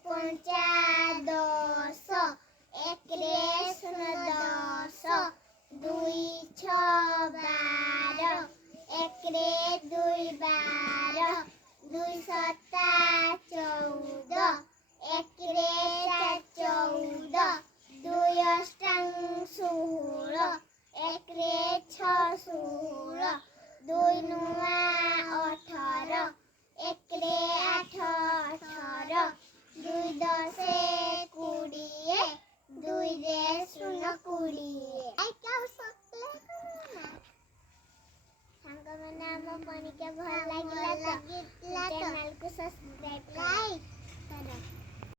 ପଞ୍ଚା 10 ଏକରେ ଶୂନ 10 ଦୁଇ ଛଅ 12 ଏକରେ 2 12 ଦୁଇ ସତା 14 ଏକରେ 4 14 ଦୁଇ ଅଷ୍ଟାଙ୍ଗ 16 ଏକରେ 6 16 ଦୁଇ ନୂଆ 18 ଏକରେ 8 18 ଦୁଇ ଦଶେ 20 ଦୁଇରେ ଶୂନ 20 ସାଙ୍ଗମାନେ ଆମ ପଣିକିଆ ଭଲ ଲାଗିଲା ତ ଚ୍ୟାନେଲକୁ ସବସ୍କ୍ରାଇବ କର।